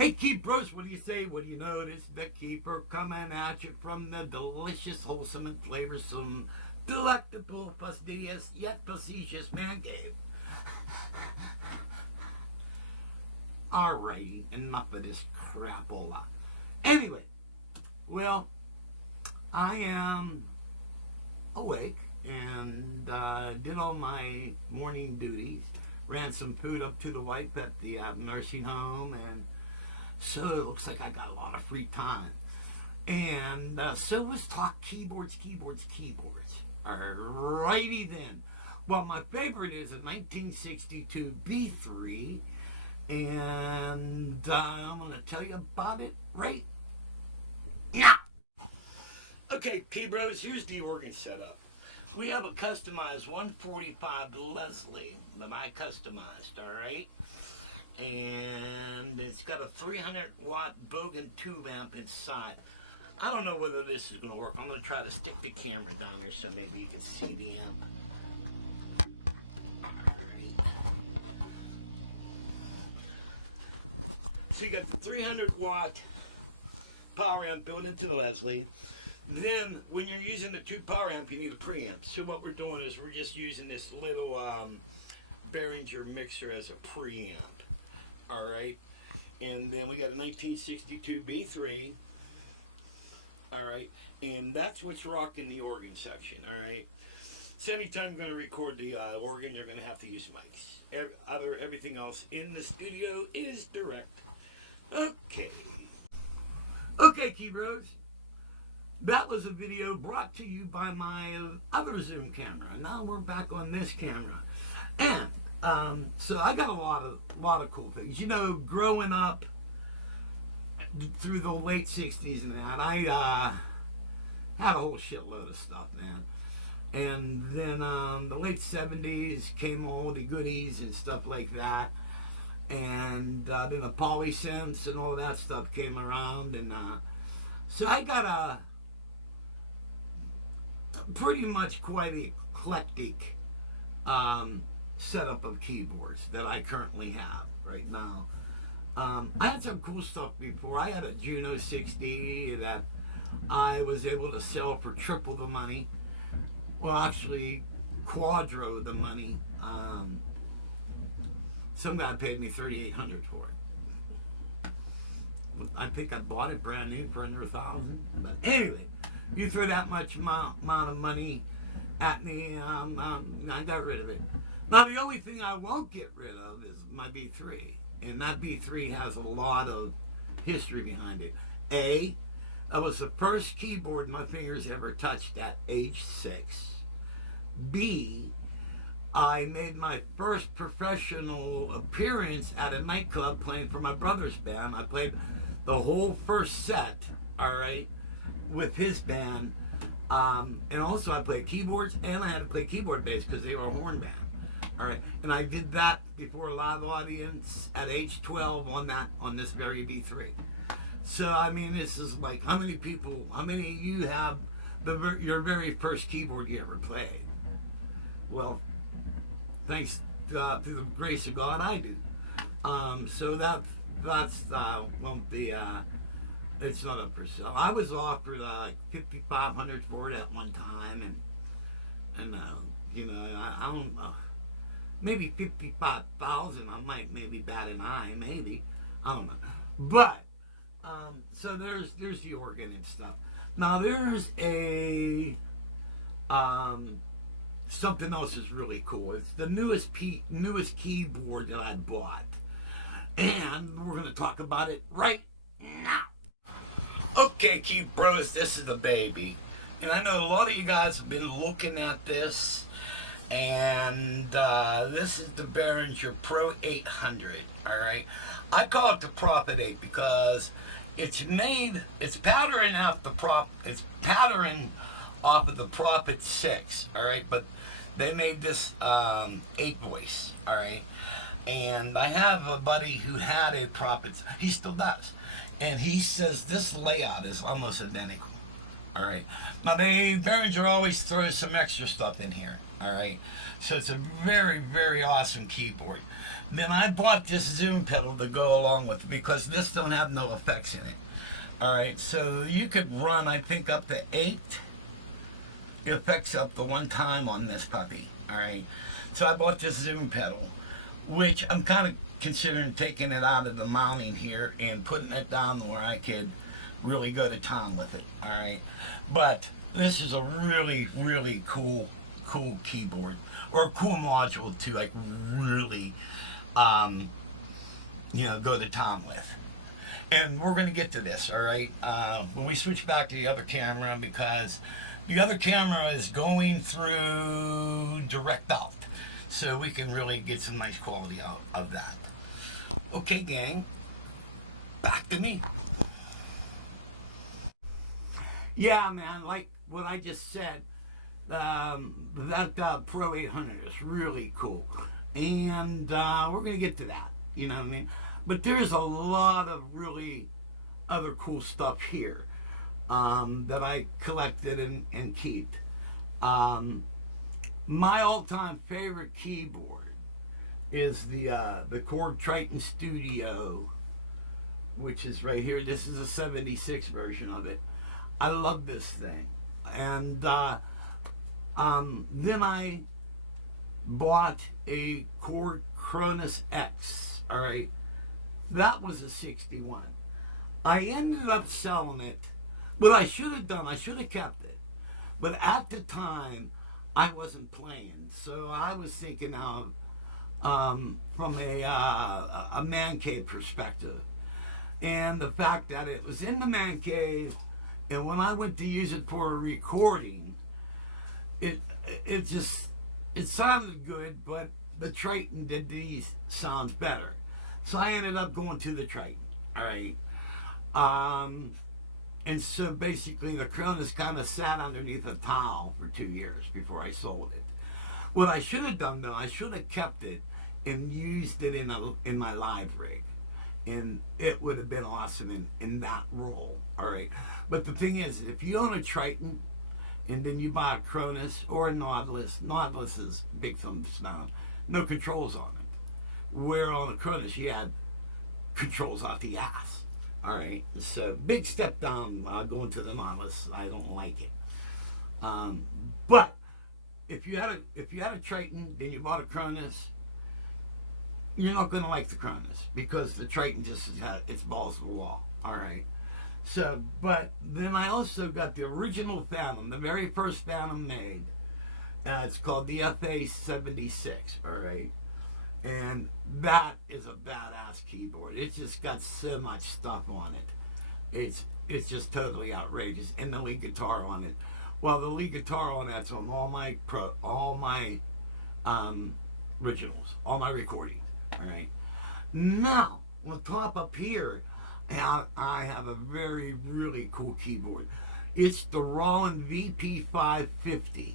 Hey, Keep Bros, what do you say? What do you notice? The Keeper coming at you from the delicious, wholesome, and flavorsome, delectable, fastidious, yet facetious man cave. Alrighty, enough of this crapola. Anyway, well, I am awake and did all my morning duties. Ran some food up to the wife at the nursing home, and so it looks like I got a lot of free time. And so let's talk keyboards. Alrighty then. Well, my favorite is a 1962 B3, and I'm going to tell you about it right now. Okay, Key Bros, here's the organ setup. We have a customized 145 Leslie that I customized, alright? And it's got a 300 watt Bogan tube amp inside. I don't know whether this is going to work. I'm going to try to stick the camera down here so maybe you can see the amp. Alright. So you got the 300 watt power amp built into the Leslie. Then, when you're using the tube power amp, you need a preamp. So what we're doing is we're just using this little Behringer mixer as a preamp. Alright? And then we got a 1962 B3. Alright? And that's what's rocking the organ section. Alright? So anytime you're going to record the organ, you're going to have to use mics. Everything else in the studio is direct. Okay. Okay, Key Bros. That was a video brought to you by my other Zoom camera. Now we're back on this camera. And so I got a lot of cool things. You know, growing up through the late 60s and that, I had a whole shitload of stuff, man. And then the late 70s came all the goodies and stuff like that. And then the polysynths and all that stuff came around. And so I got pretty much quite eclectic setup of keyboards that I currently have right now. I had some cool stuff before. I had a Juno 60 that I was able to sell for triple the money. Well, actually, quadro the money. Some guy paid me $3,800 for it. I think I bought it brand new for under $1,000. But anyway, you throw that much amount of money at me, I got rid of it. Now, the only thing I won't get rid of is my B3. And that B3 has a lot of history behind it. A, that was the first keyboard my fingers ever touched at age 6. B, I made my first professional appearance at a nightclub playing for my brother's band. I played the whole first set, alright, with his band. And also I played keyboards, and I had to play keyboard bass because they were a horn band. Alright, and I did that before a live audience at age 12 on this very B3. So, I mean, this is like, how many of you have your very first keyboard you ever played? Well, thanks to the grace of God, I do. So that's won't be, it's not up for sale. I was offered like $5,500 for it at one time, and you know, I don't know, maybe 55,000. I might maybe bat an eye, maybe, I don't know. But so there's the organ and stuff. Now there's a something else is really cool. It's the newest keyboard that I bought, and we're going to talk about it right now. Okay, Key Bros, this is the baby. And I know a lot of you guys have been looking at this. And this is the Behringer Pro 800. Alright. I call it the Prophet 8 because it's patterning off the Prophet 6. Alright. But they made this 8 voice. Alright. And I have a buddy who had a Prophet. He still does. And he says this layout is almost identical. All right. Now, the Behringer always throws some extra stuff in here. All right. So it's a very, very awesome keyboard. Then I bought this zoom pedal to go along with it because this don't have no effects in it. All right. So you could run, I think, up to 8 effects up to one time on this puppy. All right. So I bought this zoom pedal, which I'm kind of considering taking it out of the mounting here and putting it down where I could really go to town with it. All right. But this is a really, really cool keyboard, or a cool module to like really, go to town with. And we're going to get to this, all right? When we switch back to the other camera, because the other camera is going through direct out, so we can really get some nice quality out of that. Okay, gang, back to me. Yeah, man, like what I just said, that Pro 800 is really cool. And we're going to get to that, you know what I mean? But there's a lot of really other cool stuff here that I collected and keep. My all-time favorite keyboard is the Korg Triton Studio, which is right here. This is a 76 version of it. I love this thing. And then I bought a Korg Cronus X, all right? That was a 61. I ended up selling it. What I should have done, I should have kept it. But at the time, I wasn't playing. So I was thinking of, from a man cave perspective. And the fact that it was in the man cave, and when I went to use it for a recording, it sounded good, but the Triton did these sounds better. So I ended up going to the Triton, all right? And so basically the Cronus kind of sat underneath a towel for 2 years before I sold it. What I should have done, though, I should have kept it and used it in my live rig. And it would have been awesome in that role, all right? But the thing is, if you own a Triton and then you buy a Cronus or a Nautilus is big thumbs down, no controls on it. Where on a Cronus you had controls out the ass, all right? So big step down going to the Nautilus. I don't like it. But if you had a Triton, then you bought a Cronus, you're not going to like the Cronus because the Triton just has its balls to the wall, all right? So, but then I also got the original Phantom, the very first Phantom made. It's called the FA76, all right? And that is a badass keyboard. It's just got so much stuff on it. It's just totally outrageous. And the lead guitar on it. Well, the lead guitar on that's on all my originals, all my recordings. All right. Now, on top up here, I have a really cool keyboard. It's the Roland VP-550.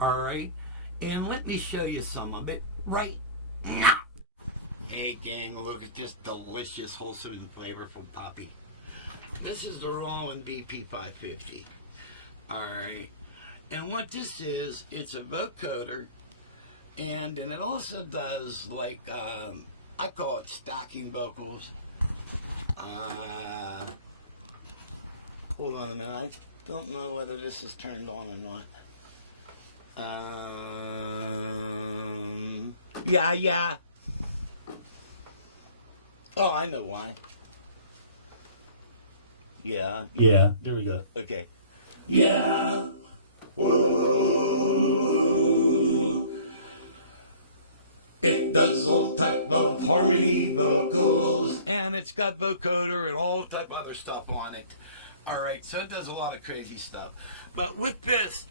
All right. And let me show you some of it right now. Hey, gang, look at this delicious, wholesome, and flavorful puppy. This is the Roland VP-550. All right. And what this is, it's a vocoder. And then it also does, like, I call it stacking vocals. Hold on a minute. I don't know whether this is turned on or not. Yeah. Oh, I know why. Yeah, there we go. Okay. Yeah. It does all type of harmony vocals. And it's got vocoder and all type of other stuff on it. Alright, so it does a lot of crazy stuff. But with this,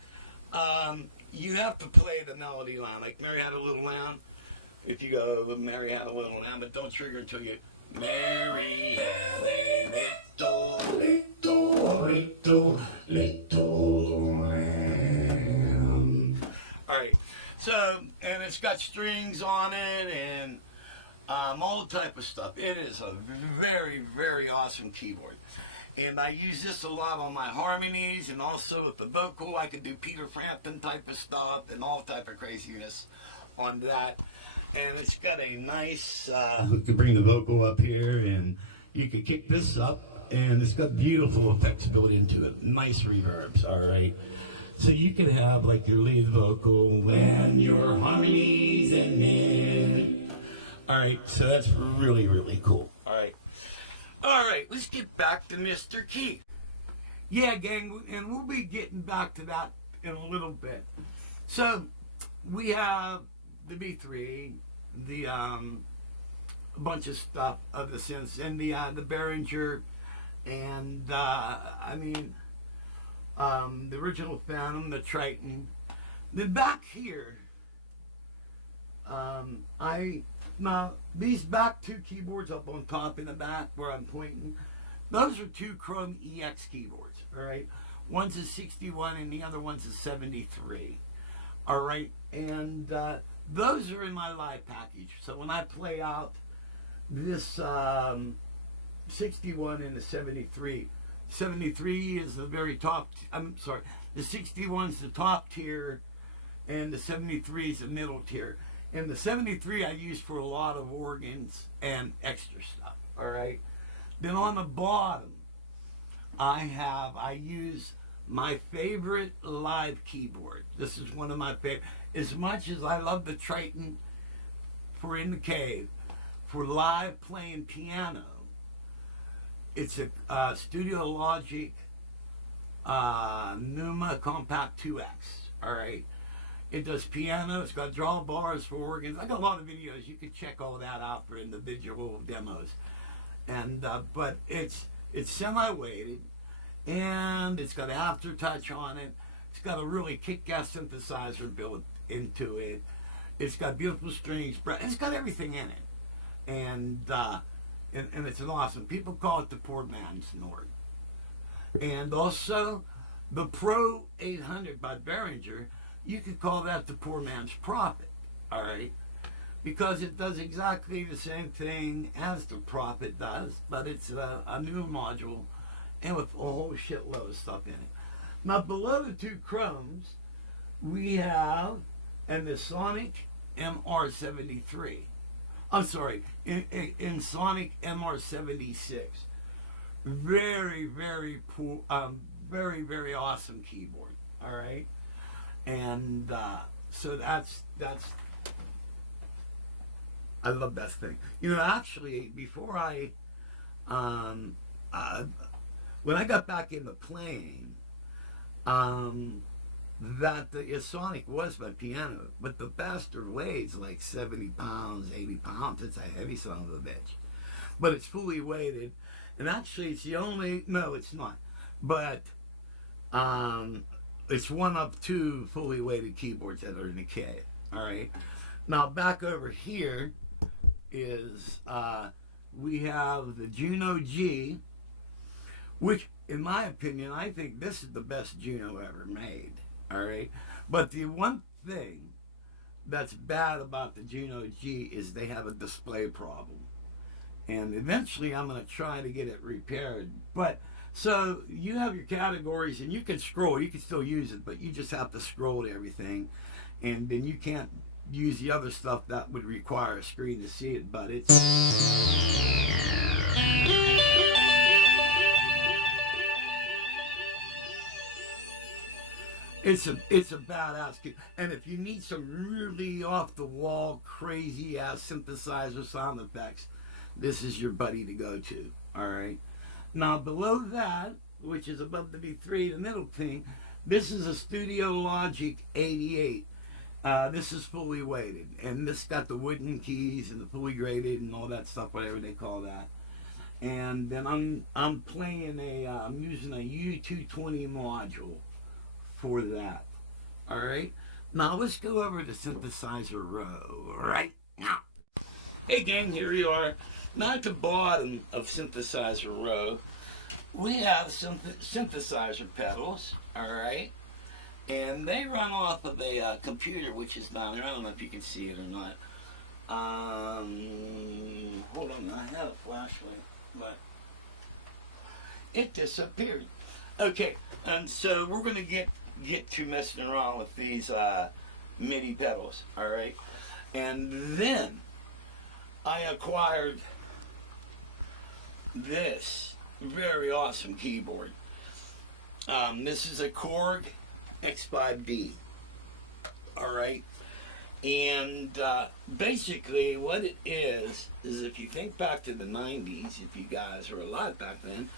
you have to play the melody line. Like Mary Had a Little Lamb. If you go, Mary Had a Little Lamb, but don't trigger until you, Mary had a little lamb. Alright. So, and it's got strings on it and all type of stuff. It is a very awesome keyboard. And I use this a lot on my harmonies, and also with the vocal, I can do Peter Frampton type of stuff and all type of craziness on that. And it's got a nice, you can bring the vocal up here, and you can kick this up, and it's got beautiful effects built into it. Nice reverbs, all right? So you can have like your lead vocal and your harmonies, and then, all right, so that's really, really cool. All right, let's get back to Mr. Keith. Yeah, gang, and we'll be getting back to that in a little bit. So we have the B3, the a bunch of stuff of the synths, and the Behringer, and I mean the original Phantom, the Triton. Then back here, now these back two keyboards up on top in the back where I'm pointing, those are two Chrome EX keyboards. All right, one's a 61 and the other one's a 73. All right, and those are in my live package. So when I play out this 61 and the 73, 73 is the very top. I'm sorry, the 61's the top tier, and the 73 is the middle tier. And the 73 I use for a lot of organs and extra stuff. All right. Then on the bottom, I use my favorite live keyboard. This is one of my favorite. As much as I love the Triton for in the cave, for live playing piano, it's a Studio Logic Numa Compact 2X. All right. It does piano. It's got drawbars for organs. I got a lot of videos. You can check all that out for individual demos. And but it's semi-weighted, and it's got aftertouch on it. It's got a really kick-ass synthesizer built into it. It's got beautiful strings. It's got everything in it, and it's an awesome. People call it the poor man's Nord. And also, the Pro 800 by Behringer. You could call that the poor man's Prophet, all right? Because it does exactly the same thing as the Prophet does, but it's a new module and with a whole shitload of stuff in it. Now, below the two Chromes, we have the Sonic MR73. I'm sorry, in Sonic MR76. Very, very cool, very, very awesome keyboard, all right? And so that's I love that thing. You know, actually, before when I got back into playing, that the Sonic was my piano, but the bastard weighs like 70 pounds, 80 pounds. It's a heavy son of a bitch, but it's fully weighted, and actually, it's the only. No, it's not, but it's one of two fully weighted keyboards that are in the kit. All right. Now back over here is we have the Juno G, which, in my opinion, I think this is the best Juno ever made. All right. But the one thing that's bad about the Juno G is they have a display problem, and eventually I'm going to try to get it repaired. But so you have your categories, and you can scroll. You can still use it, but you just have to scroll to everything, and then you can't use the other stuff that would require a screen to see it. But it's a badass key. And if you need some really off the wall, crazy ass synthesizer sound effects, this is your buddy to go to. All right. Now below that, which is above the B3, the middle thing, this is a Studio Logic 88. This is fully weighted, and this got the wooden keys and the fully graded and all that stuff, whatever they call that. And then I'm playing I'm using a U220 module for that. All right. Now let's go over to Synthesizer Row. Right now. Hey gang, here we are. Now at the bottom of Synthesizer Row, we have some synthesizer pedals, all right? And they run off of a computer, which is down there. I don't know if you can see it or not. Hold on, I have a flashlight, but It disappeared. Okay, and so we're going to get to messing around with these MIDI pedals, all right? And then I acquired this very awesome keyboard. This is a Korg X5D, all right? And basically what it is if you think back to the 90s, if you guys were alive back then,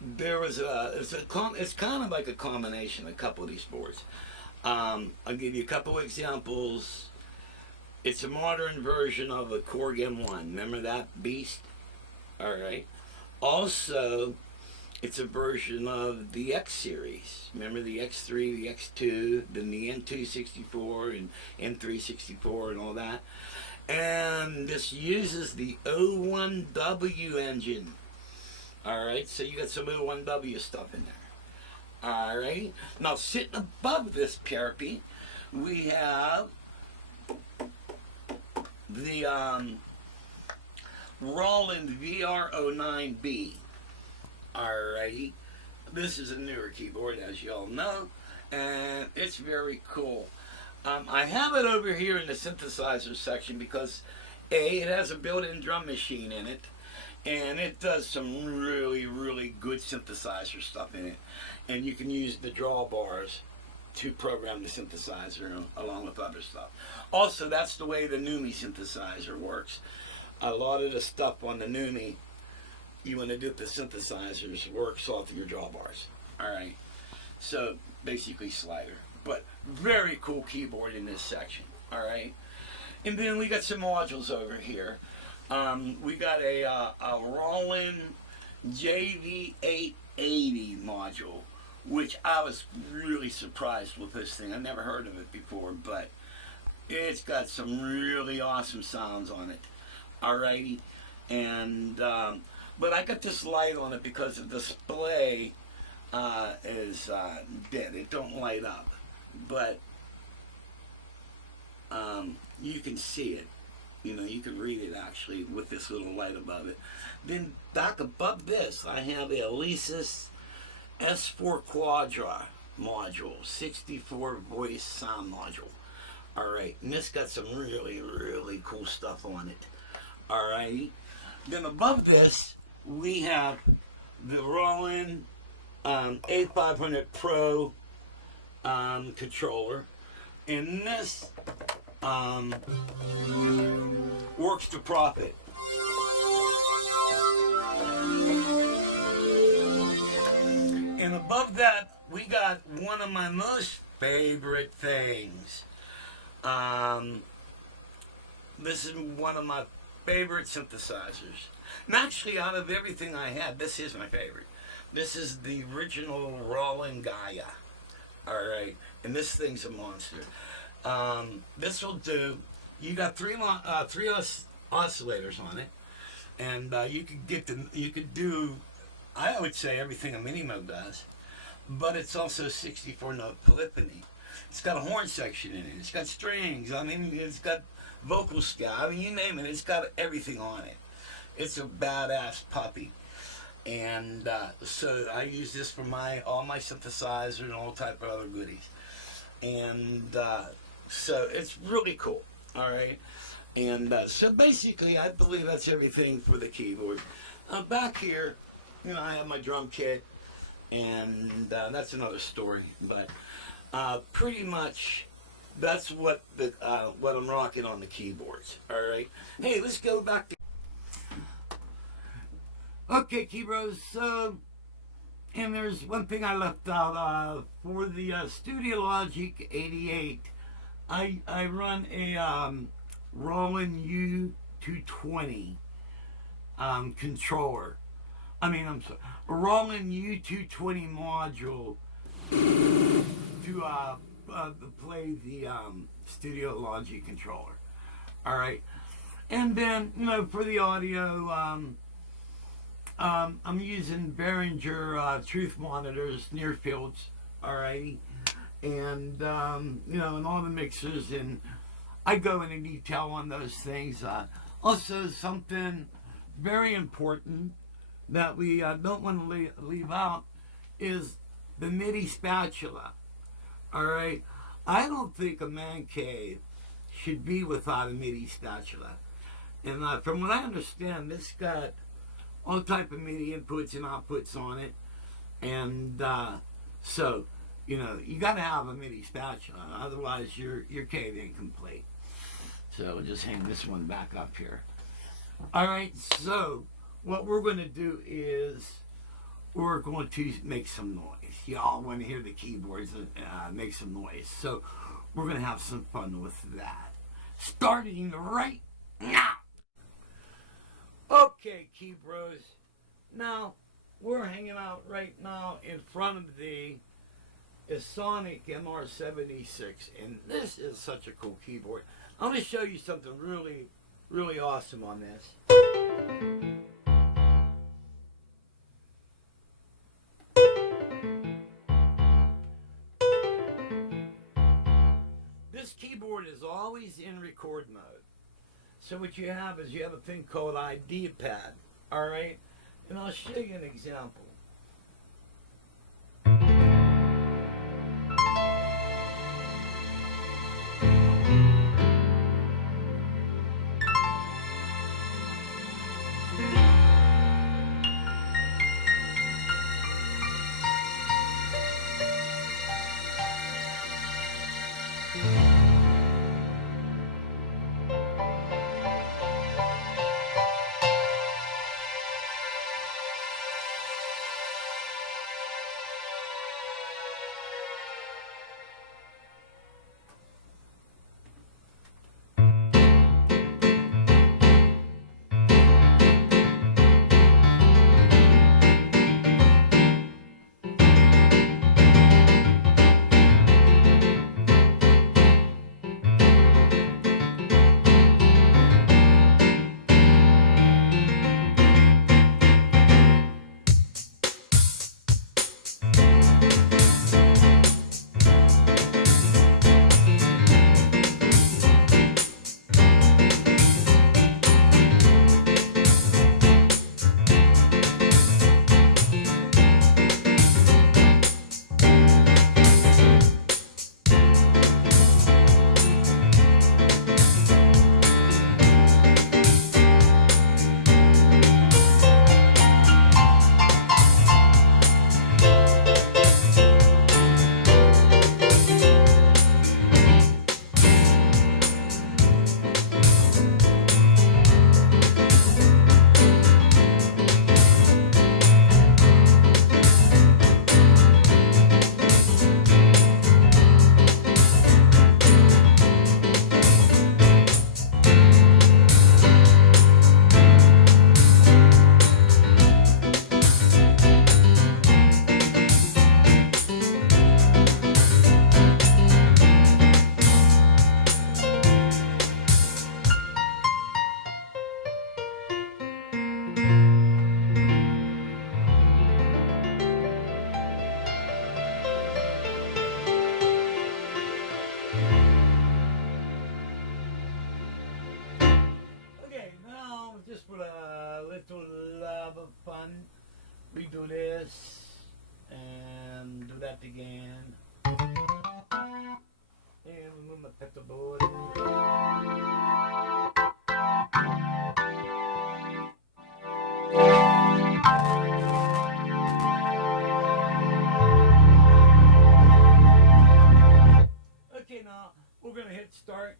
there was it's kind of like a combination of a couple of these boards. I'll give you a couple examples. It's a modern version of a Korg M1. Remember that beast? All right. Also, it's a version of the X series. Remember the X3, the X2, then the N264 and N364 and all that. And this uses the O1W engine. All right, so you got some O1W stuff in there. All right. Now, sitting above this PRP, we have the Roland VR09B. Alrighty, this is a newer keyboard, as you all know, and it's very cool. I have it over here in the synthesizer section because A, it has a built-in drum machine in it, and it does some really, really good synthesizer stuff in it. And you can use the drawbars to program the synthesizer along with other stuff. Also, that's the way the NUMI synthesizer works. A lot of the stuff on the NUMI, you want to do with the synthesizers, works off of your drawbars. All right. So basically slider, but very cool keyboard in this section. All right. And then we got some modules over here. We got a Roland JV880 module, which I was really surprised with this thing. I never heard of it before, but it's got some really awesome sounds on it. Alrighty, and but I got this light on it because the display is dead. It don't light up, but you can see it. You know, you can read it actually with this little light above it. Then back above this, I have a Alesis S4 Quadra module, 64 voice sound module. All right, and this got some really, really cool stuff on it. All right. Then above this, we have the Roland A500 Pro controller, and this works to profit. And above that, we got one of my most favorite things. This is one of my favorite synthesizers. And actually, out of everything I had, this is my favorite. This is the original Roland Gaia. All right, and this thing's a monster. This will do. You got three oscillators on it, and you could do. I would say everything a Minimo does, but it's also 64 note polyphony. It's got a horn section in it. It's got strings. I mean, it's got vocal scale. I mean, you name it. It's got everything on it. It's a badass puppy. And so I use this for all my synthesizer and all type of other goodies. And so it's really cool. All right. And so basically, I believe that's everything for the keyboard. Back here, you know, I have my drum kit, and that's another story. But pretty much, that's what I'm rocking on the keyboards. All right. Hey, let's go back to. Okay, Keybros. So, and there's one thing I left out for the Studio Logic 88. I run a Roland U220 controller. I'm sorry, a Roland U220 module to play the Studio Logic controller. All right, and then for the audio, I'm using Behringer Truth monitors, near fields. All right, and and all the mixers, and I go into detail on those things. Also, something very important that we don't want to leave out is the MIDI spatula. All right, I don't think a man cave should be without a MIDI spatula. And from what I understand, this got all type of MIDI inputs and outputs on it, and so you know you got to have a MIDI spatula, otherwise your cave ain't complete. So we'll just hang this one back up here. All right, so what we're going to do is we're going to make some noise. Y'all want to hear the keyboards make some noise, so we're going to have some fun with that. Starting right now. Okay, Key Bros. Now, we're hanging out right now in front of the Sonic MR76, and this is such a cool keyboard. I'm going to show you something really, really awesome on this. This keyboard is always in record mode. So what you have is you have a thing called ID pad, all right? And I'll show you an example. Just for a little love of fun, we do this and do that again. And we move my pedal board. Okay, now we're going to hit start.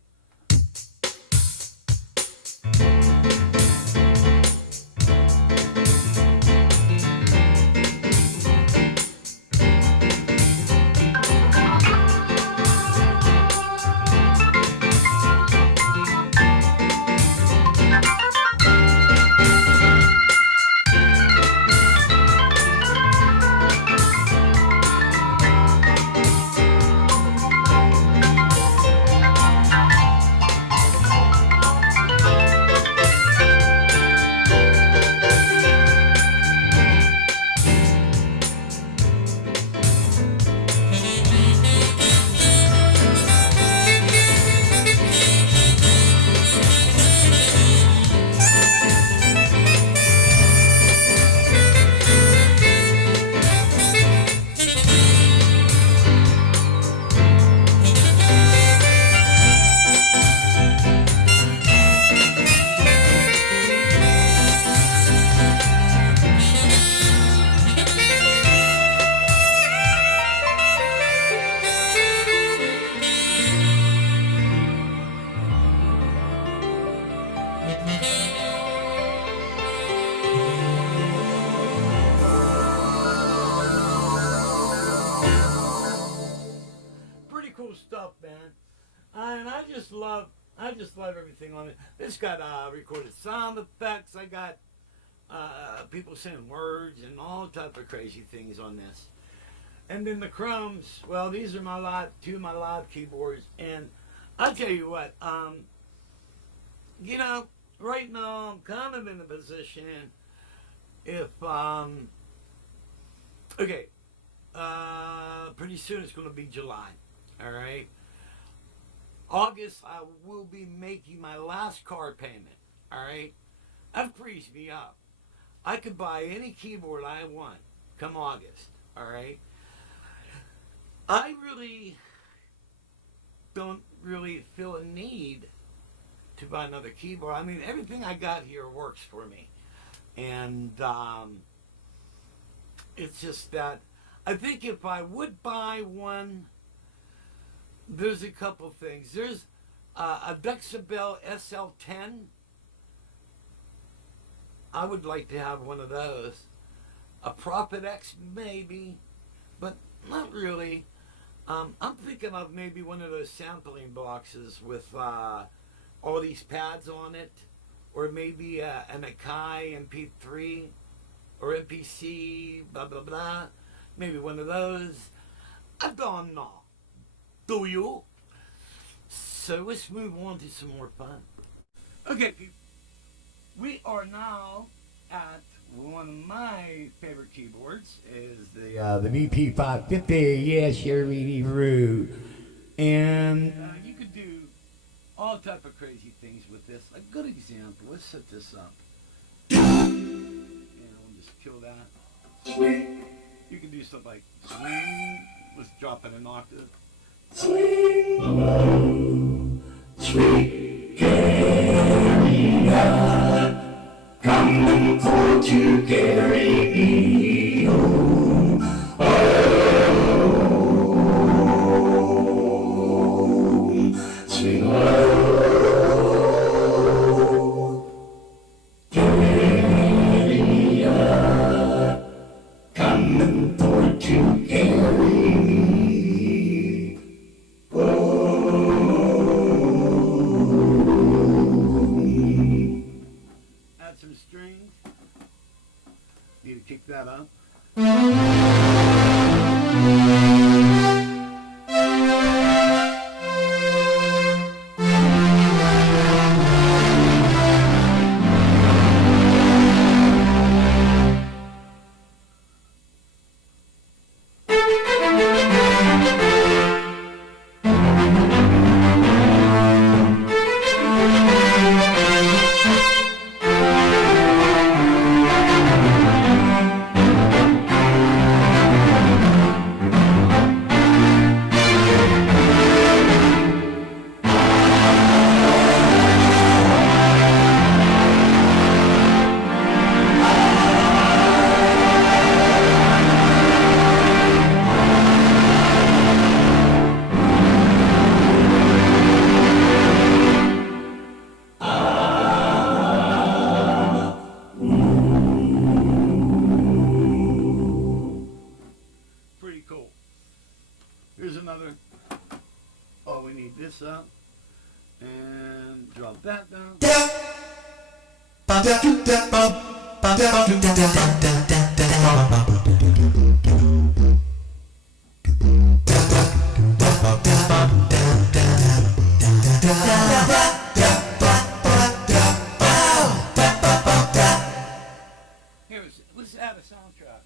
just love everything on it. It's got recorded sound effects. I got people saying words and all type of crazy things on this. And then the Chromes, well, these are two of my live keyboards. And I'll tell you what, you know, right now I'm kind of in a position if, okay, pretty soon it's going to be July, all right? August, I will be making my last car payment, all right? That frees me up. I could buy any keyboard I want come August, all right? I really don't really feel a need to buy another keyboard. I mean, everything I got here works for me. And it's just that I think if I would buy one, there's a couple things. There's a Decibel SL10. I would like to have one of those. A Prophet X maybe, but not really. I'm thinking of maybe one of those sampling boxes with all these pads on it, or maybe an Akai MP3 or MPC, blah, blah, blah. Maybe one of those. I don't know. Do you? So let's move on to some more fun. Okay, we are now at one of my favorite keyboards is the VP-550. Yes, you're really rude. And you could do all type of crazy things with this. A good example. Let's set this up. And we'll just kill that. Swing. You can do stuff like swing. Let's drop it an octave. Swing low, sweet carrier, come for to carry me home. Oh, swing low, carrier, come for to carry me. Add some strings. Need to kick that up. Here's another. Oh, we need this up. And drop that down. Here, let's add a soundtrack.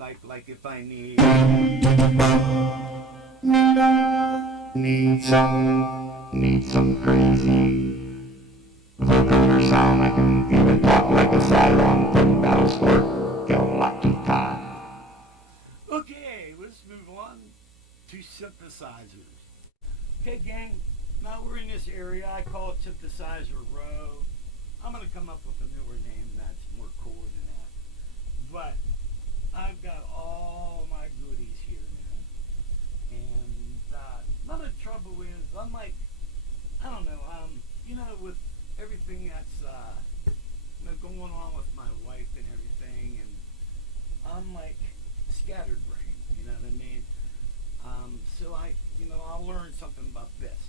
like if I need some crazy vocoder sound, I can even talk like a siren from Battlesport Galactic Time. Okay, let's move on to synthesizers. Okay, gang, now we're in this area. I call it Synthesizer Road. I'm going to come up with a newer name that's more cool than that. But I've got all my goodies here, man. And another trouble is, I'm like, I don't know, with everything that's going on with my wife and everything, and I'm like scattered brain, you know what I mean? So I'll learn something about this.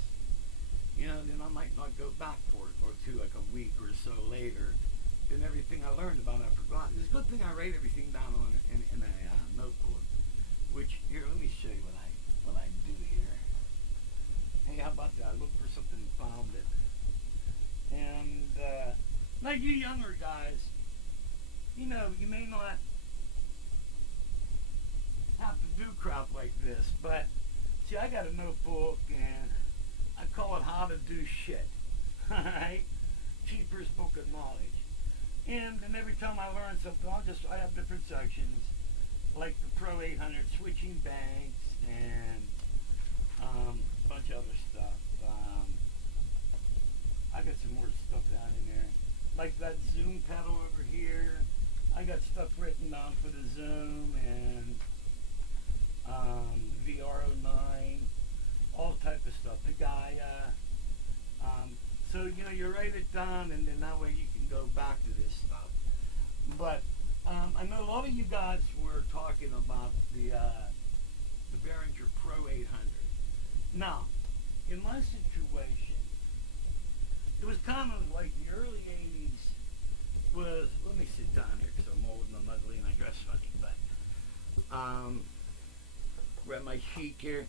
Then I might not go back for it or two, like a week or so later. Then everything I learned about it, I've forgotten. It's a good thing I write everything down in a notebook. Which, here, let me show you what I do here. Hey, how about that? I looked for something and found it. And now you younger guys, you may not have to do crap like this, but see, I got a notebook and I call it How to Do Shit. Alright? Cheaper's Book of Knowledge. And every time I learn something, I have different sections, like the Pro 800 switching banks and a bunch of other stuff. I got some more stuff down in there, like that Zoom pedal over here. I got stuff written down for the Zoom and VR09, all type of stuff. The guy, so you write it down, and then that way you can go back to this stuff. But I know a lot of you guys were talking about the Behringer Pro 800. Now, in my situation, it was kind of like the early 80s was, let me sit down here because I'm old and I'm ugly and I dress funny, but grab my sheet here.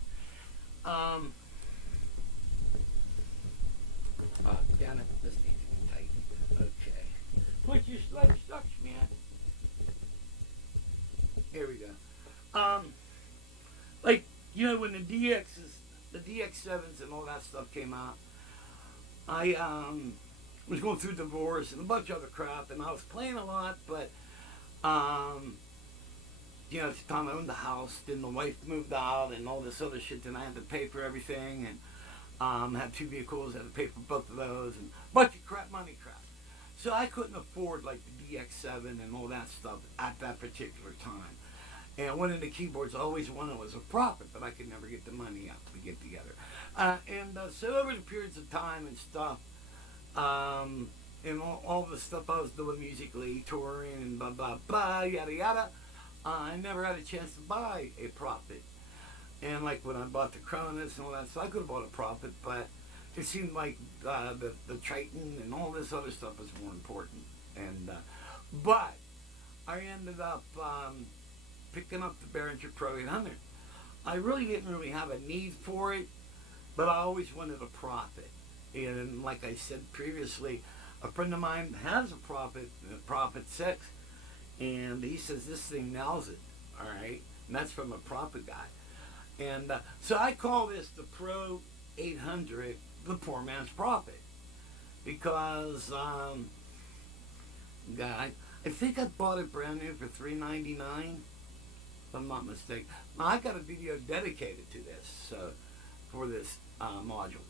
Oh, damn it, this needs to be tight. Okay. Put your sledge sucks, man. Here we go. Like, when the DX7s and all that stuff came out, I was going through divorce and a bunch of other crap, and I was playing a lot, but at the time I owned the house, then the wife moved out and all this other shit, then I had to pay for everything, and had 2 vehicles, had to pay for both of those, and a bunch of money crap. So I couldn't afford like the DX7 and all that stuff at that particular time. And one of the keyboards I always wanted was a profit, but I could never get the money out to get together. So over the periods of time and stuff, and all the stuff I was doing musically, touring and blah, blah, blah, yada, yada, I never had a chance to buy a profit. And like when I bought the Cronus and all that stuff, I could have bought a profit, but it seemed like the Triton and all this other stuff was more important. And but I ended up picking up the Behringer Pro 800. I really didn't have a need for it, but I always wanted a profit. And like I said previously, a friend of mine has a Prophet 6, and he says this thing nails it, all right? And that's from a Prophet guy. And so I call this the Pro 800, the poor man's Prophet, because I think I bought it brand new for $399, if I'm not mistaken. Now I got a video dedicated to this, so for this module,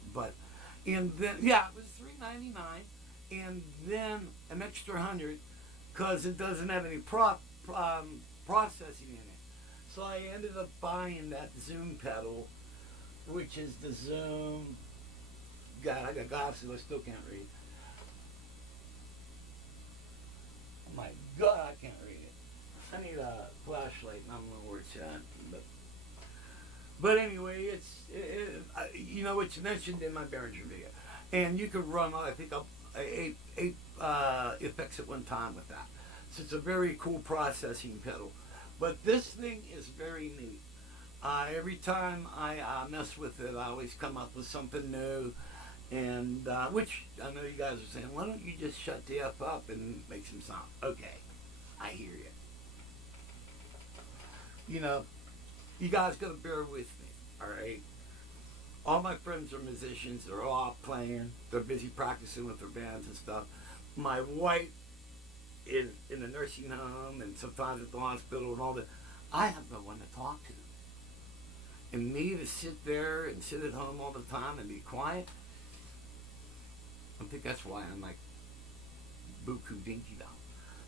and then it was $399, and then an extra $100 because it doesn't have any processing in it. So I ended up buying that Zoom pedal, which is the Zoom. God, I got glasses, I still can't read. Oh my God, I can't read it. I need a flashlight, and I don't know where it's at. But anyway, it's mentioned in my Behringer video, and you can run, I think, eight effects at one time with that. So it's a very cool processing pedal. But this thing is very neat. Every time I mess with it, I always come up with something new, and which I know you guys are saying, why don't you just shut the F up and make some sound? Okay, I hear you. you know, you guys gotta bear with me, all right? All my friends are musicians. They're all out playing. They're busy practicing with their bands and stuff. My wife is in a nursing home and sometimes at the hospital and all that. I have no one to talk to. And me to sit there and sit at home all the time and be quiet, I think that's why I'm like buku dinky now.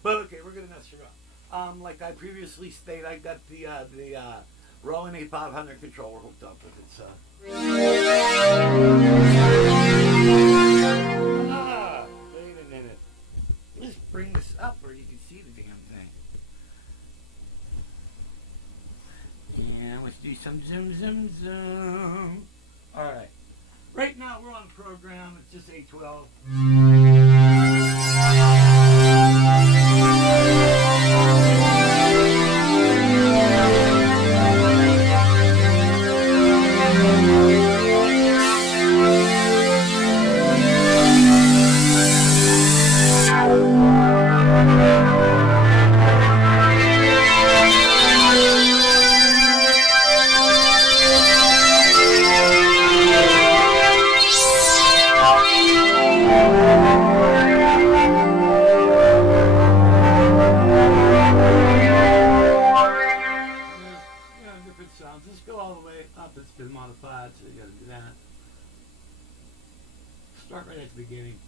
But okay, we're gonna mess her up. Like I previously stated, I got the Roland VP-550 controller hooked up with it. So. Wait a minute. Let's bring this up where you can see the damn thing. Yeah, let's do some zoom. All right. Right now we're on the program. It's just 812. Just go all the way up. It's been modified, so you got to do that. Start right at the beginning.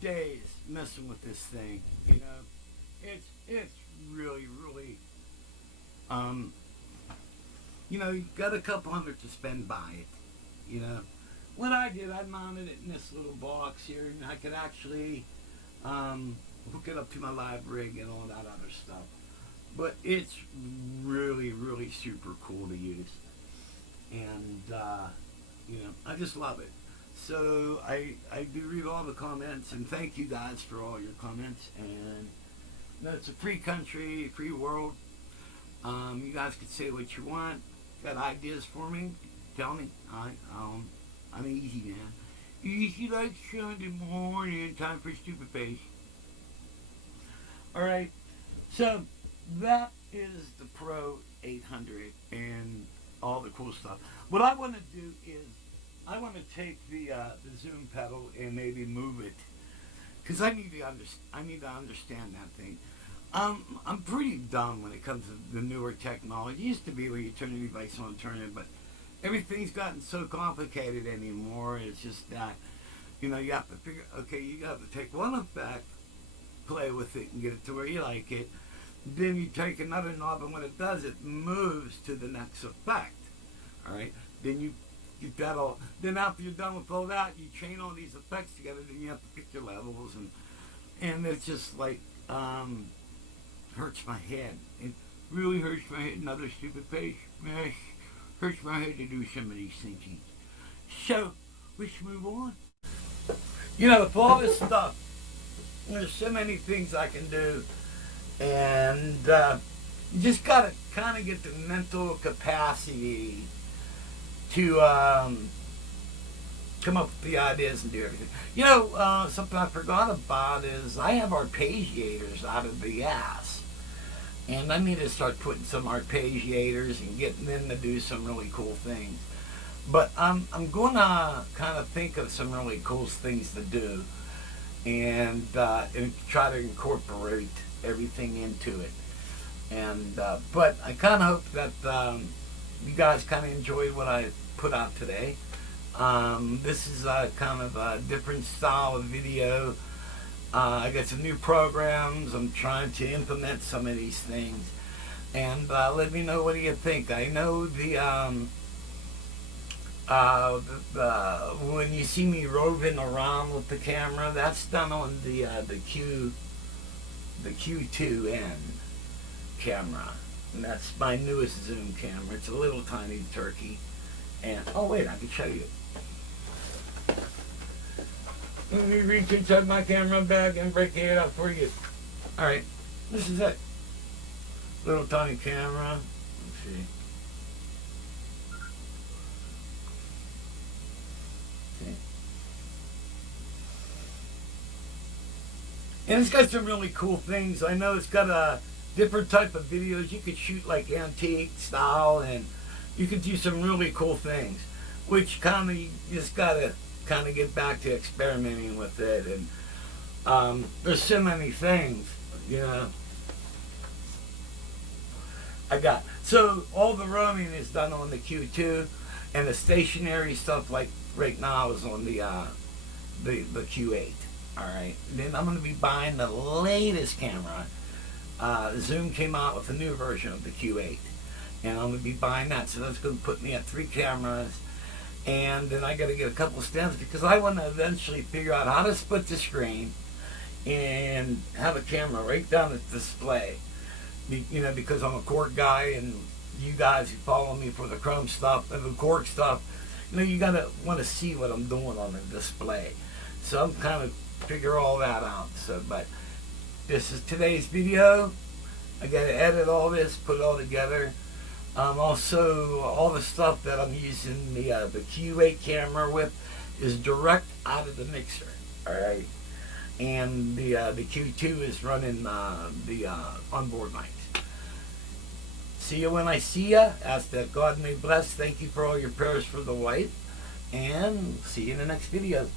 Days messing with this thing, you know. It's really you know, you got a couple hundred to spend by it, you know. What I did, I mounted it in this little box here, and I could actually hook it up to my live rig and all that other stuff. But it's really super cool to use, and you know, I just love it. So I do read all the comments, and thank you guys for all your comments. And you know, it's a free country, free world. You guys can say what you want. Got ideas for me? Tell me. I'm easy, man. Easy like Sunday morning. Time for stupid face. All right. So that is the Pro 800 and all the cool stuff. What I want to do is I want to take the zoom pedal and maybe move it, because I need to understand that thing. I'm pretty dumb when it comes to the newer technology. It used to be where you turn the device on and turn it, but everything's gotten so complicated anymore. It's just that, you know, you have to figure, okay, you have to take one effect, play with it, and get it to where you like it. Then you take another knob, and when it does, it moves to the next effect. All right. Then you that all. Then after you're done with all that, you chain all these effects together. Then you have to pick your levels, and it's just like hurts my head. It really hurts my head. Another stupid page. Hurts my head to do some of these things. So, let's move on. You know, with all this stuff, there's so many things I can do, and you just gotta kind of get the mental capacity to come up with the ideas and do everything. You know, something I forgot about is I have arpeggiators out of the ass, and I need to start putting some arpeggiators and getting them to do some really cool things. But I'm gonna kind of think of some really cool things to do, and try to incorporate everything into it. And but I kind of hope that you guys kind of enjoyed what I put out today. This is kind of a different style of video. I got some new programs. I'm trying to implement some of these things, and let me know what do you think. I know when you see me roving around with the camera, that's done on the Q2N camera, and that's my newest zoom camera. It's a little tiny turkey, and oh wait, I can show you. Let me reach inside my camera bag and break it up for you. All right, this is it. Little tiny camera. Let's see. And it's got some really cool things. I know it's got a different type of videos. You could shoot like antique style, and you could do some really cool things, which kind of you just gotta kind of get back to experimenting with it. And there's so many things, you know. So all the roaming is done on the Q2, and the stationary stuff like right now is on the Q8. All right. Then I'm going to be buying the latest camera. Zoom came out with a new version of the Q8, and I'm going to be buying that. So that's going to put me at 3 cameras, and then I got to get a couple stands because I want to eventually figure out how to split the screen and have a camera right down the display. You know, because I'm a cork guy, and you guys who follow me for the chrome stuff and the cork stuff, you know, you gotta want to see what I'm doing on the display. So I'm kind of figure all that out. So, but this is today's video. I gotta edit all this, put it all together. Also, all the stuff that I'm using the Q8 camera with is direct out of the mixer. All right, and the Q2 is running the onboard mics. See you when I see you. Ask that God may bless. Thank you for all your prayers for the wife, and see you in the next video.